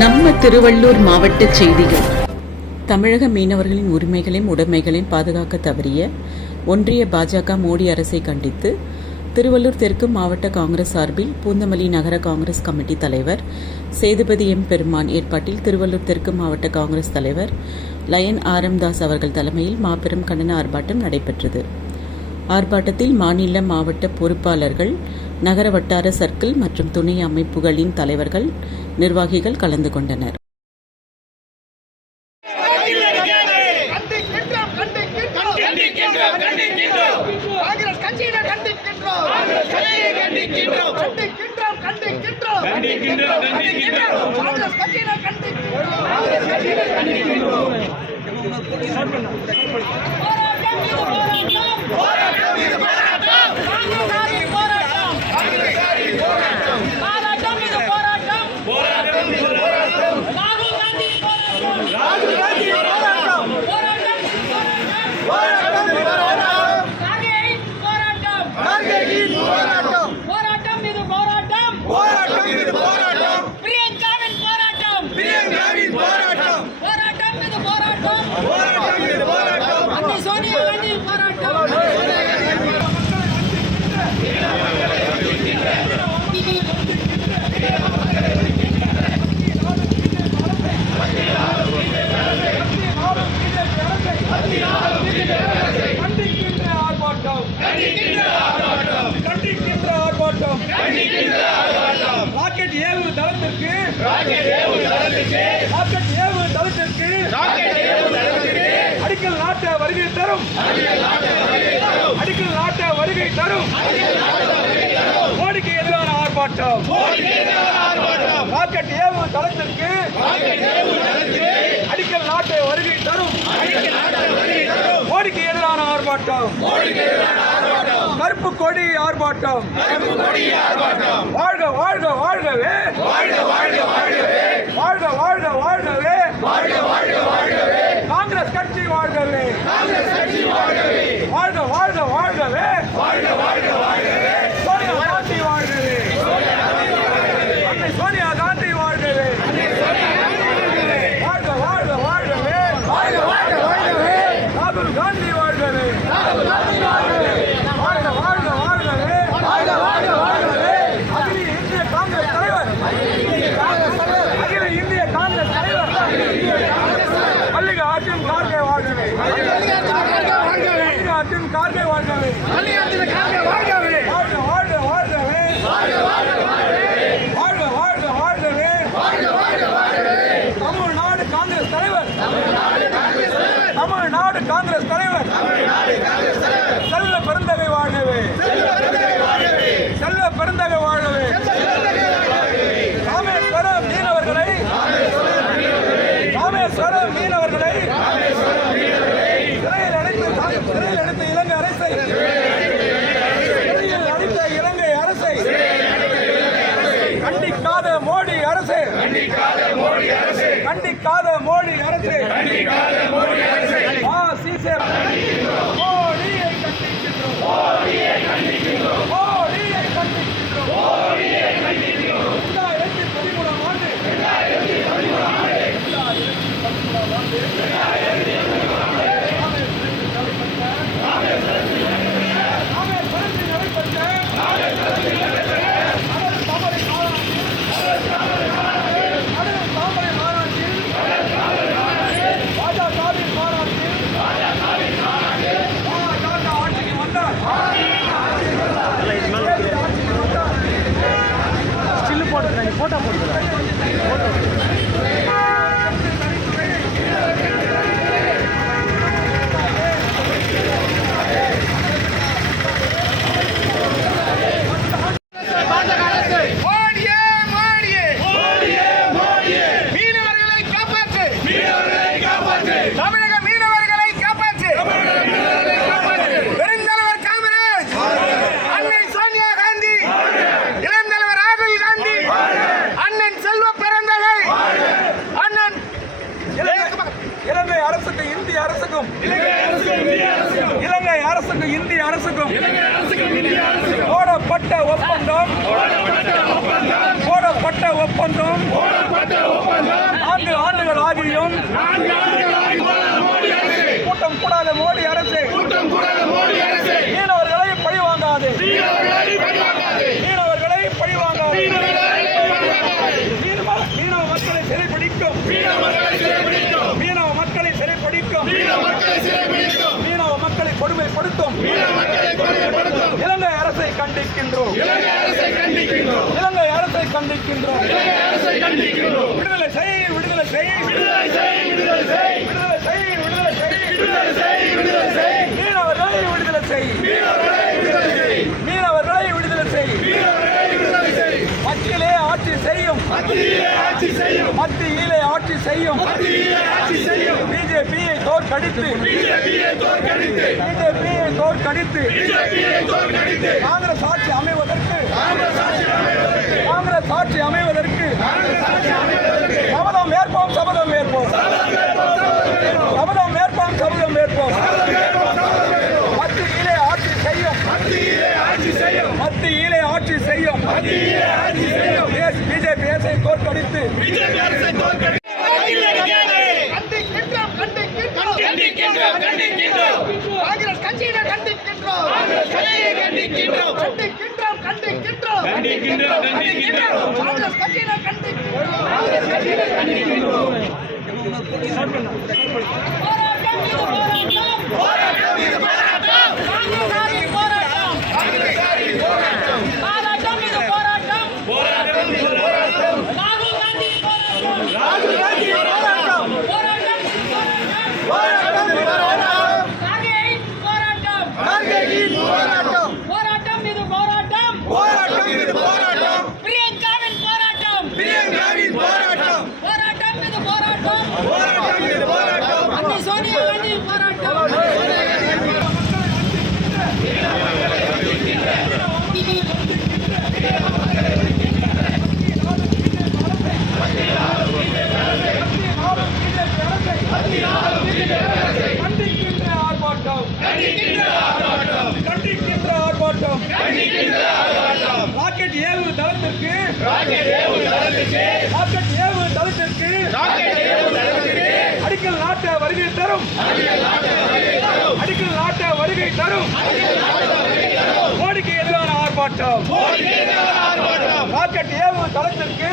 நம்ம திருவள்ளூர் மாவட்ட செய்திகள். தமிழக மீனவர்களின் உரிமைகளையும் உடைமைகளையும் பாதுகாக்க தவறிய ஒன்றிய பாஜக மோடி அரசை கண்டித்து திருவள்ளூர் தெற்கு மாவட்ட காங்கிரஸ் சார்பில் பூந்தமல்லி நகர காங்கிரஸ் கமிட்டி தலைவர் சேதுபதி எம் பெருமான் ஏற்பாட்டில் திருவள்ளூர் தெற்கு மாவட்ட காங்கிரஸ் தலைவர் லயன் ஆரம்தாஸ் அவர்கள் தலைமையில் மாபெரும் கண்டன ஆர்ப்பாட்டம் நடைபெற்றது. ஆர்ப்பாட்டத்தில் மாநில மாவட்ட பொறுப்பாளர்கள், நகர வட்டார சர்க்கிள் மற்றும் துணை அமைப்புகளின் தலைவர்கள், நிர்வாகிகள் கலந்து கொண்டனர். ராக்கெட் ஏவு தளத்திற்கு அடிக்கல் நாட்ட வருகை தரும் மோடிக்கு எதிரான ஆர்ப்பாட்டம். ராக்கெட் ஏவு தளத்திற்கு அடிக்கல் நாட்ட வருகை தரும் மோடிக்கு எதிரான ஆர்ப்பாட்டம். கருப்பு கொடி ஆர்ப்பாட்டம். வாழ்க வாழ்க வாழ்கவே, வாழ்க வாழ்க வாழ்கவே, காங்கிரஸ் கட்சி வாழ்கவே, வாழ்க வாழ்க வாழ்கவே, சோனியா காந்தி வாழ்கவே, சோனியா காந்தி வாழ்கவே, வாழ்க வாழ்க வாழ்கவே, ராகுல் காந்தி வாழ்கவே, வாழ்க வாழ்க வாழ்கவே, அகில இந்திய காங்கிரஸ் தலைவர், மல்லிகார்ஜுன் கார்கே வாழ்கவே, மல்லிகார்ஜுன் கார்கே வாழ்கவே, வாழ்க வாழ்க வாழ்கவே, வாழ்க வாழ்க வாழ்கவே, தமிழ்நாடு காங்கிரஸ் தலைவர், தமிழ்நாடு காங்கிரஸ் தலைவர், செல்வ பெருந்தகை வாழ்கவே, செல்வ பெருந்தகை வாழ்கவே, ராமேஸ்வரம் மீனவர்களை சிறையில் அடைத்த இலங்கை அரசை, சிறையில் அடைத்த இலங்கை அரசை கண்டிக்காத மோடி அரசு, கண்டிக்காத மோடி அரசு, மோடியை கண்டிக்கின்றோம், மோடியை கண்டிக்கின்றோம், 2013ஆம் ஆண்டு போட்டோ போட்டுக்கிறேன். இந்திய அரசுக்கும் போடப்பட்ட ஒப்பந்தம் 4 ஆண்டுகள் ஆகியும் கூட்டம் கூடாத மோடி அரசு மீனவர்களை பழிவாங்காது. மீனவர்களை பழிவாங்காது. மீனவ மக்களை சிறைப்பிடிக்கும். மீனவ மக்களை சிறைப்பிடிக்கும். மீனவ மக்களை கொடுமைப்படுத்தும் இலங்கை அரசை கண்டிக்கின்றோம். இலங்கை அரசை கண்டிக்கின்றோம். விடுதலை செய், விடுதலை செய், விடுதலை செய், விடுதலை செய், விடுதலை செய், விடுதலை செய், விடுதலை செய், விடுதலை செய், மீனவர்களை விடுதலை செய், மீனவர்களை விடுதலை செய், மத்தியிலே ஆட்சி செய்யும், மத்தியிலே ஆட்சி செய்யும், பிஜேபியை தோற்கடித்து, காங்கிரஸ் ஆட்சி அமைவதற்கு சபதம் ஏற்போம், சபதம் ஏற்போம், சபதம் ஏற்போம், சபதம் ஏற்போம். மத்தியிலே ஆட்சி செய்யும், மத்தியிலே ஆட்சி செய்யும், பிஜேபி அரசை தோற்கடித்து காங்கிரஸ் கட்சியினை கண்டிக்கின்றோம். காங்கிரஸ் கட்சியினை கண்டிக்கின்றோம். போராட்டம் இது போராட்டம். காங்கிரஸாரின் போராட்டம். போராட்டம் இது போராட்டம். ராகுல் காந்தி போராட்டம். போராட்டம் இது போராட்டம். காங்கேயின் போராட்டம். போராட்டம் இது போராட்டம். பிரியங்காவின் போராட்டம். போராட்டம் இது போராட்டம். அன்னை சோனியா காந்தியின் போராட்டம். கண்டிக்கின்ற ஆர்ப்பாட்டம். ராக்கெட் ஏவு தளத்திற்கு அடிக்கல் நாட்ட வருகை தரும். மோடிக்கு எதிரான ஆர்ப்பாட்டம். ராக்கெட் ஏவு தளத்திற்கு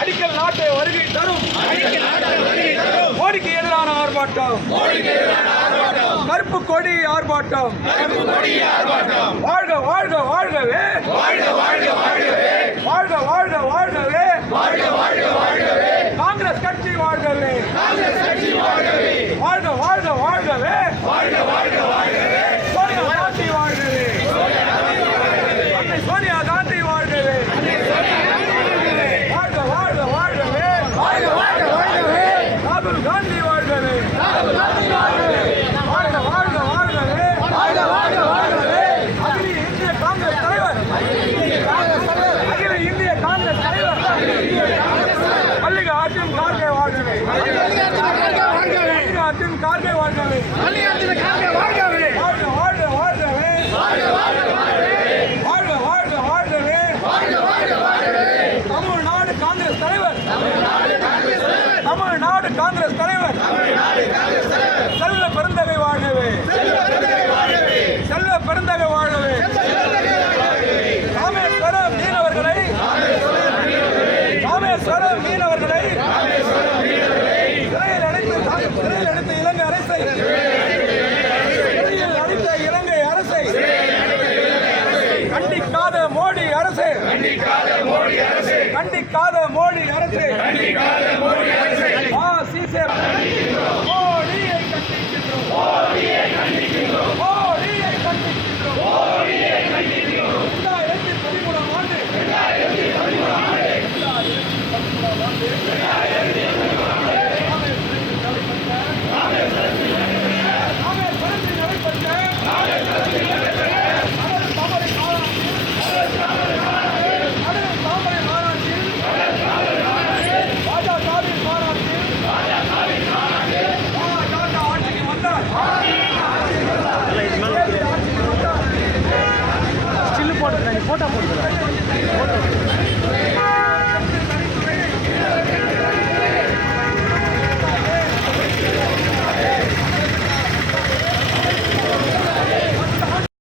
அடிக்கல் நாட்ட வருகை தரும். மோடிக்கு எதிரான ஆர்ப்பாட்டம். கருப்பு கொடி ஆர்ப்பாட்டம். வாழ்க வாழ்க வாழ்கவே. காங்கிரஸ் கட்சி வாழ்கவே. வாழ்க வாழ்க வாழ்கவே. சோனியா காந்தி வாழ்கவே. அன்னை சோனியா காந்தி வாழ்கவே. வாழ்க வாழ்க வாழ்கவே. ராகுல் காந்தி வாழ்கவே. வாழ்க வாழ்க வாழ்கவே. அகில இந்திய காங்கிரஸ் தலைவர். மல்லிகார்ஜுன் கார்கே வாழ்கவே. மல்லிகார்ஜுன் கார்கே வாழ்கவே. வாழ்க வாழ்க வாழ்கவே. தமிழ்நாடு காங்கிரஸ் தலைவர். செல்வ பெருந்தகை வாழ்கவே. ராமேஸ்வரம் மீனவர்களை சிறையில் அடைத்த இலங்கை அரசை கண்டிக்காத மோடி அரசு. மோடியை கண்டிக்கின்றோம். 2013ஆம் ஆண்டு போட்டோ போட்டுக்கிறேன்.